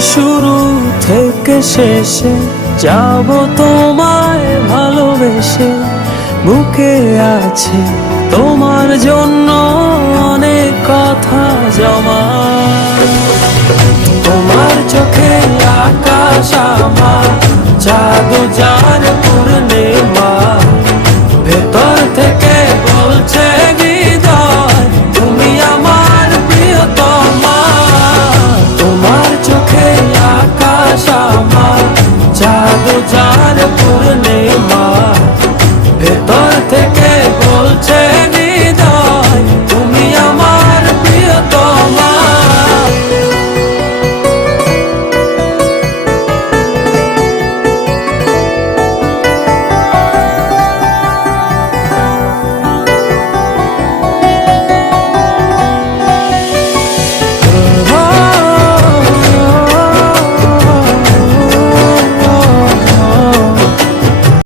শুরু থেকে শেষে যাব তোমায় ভালোবেসে। বুকে আছে তোমার জন্য অনেক কথা জমা। তোমার চোখে আকাশ আমার, জাদু যার মা ভেতর থেকে تعال الطرنا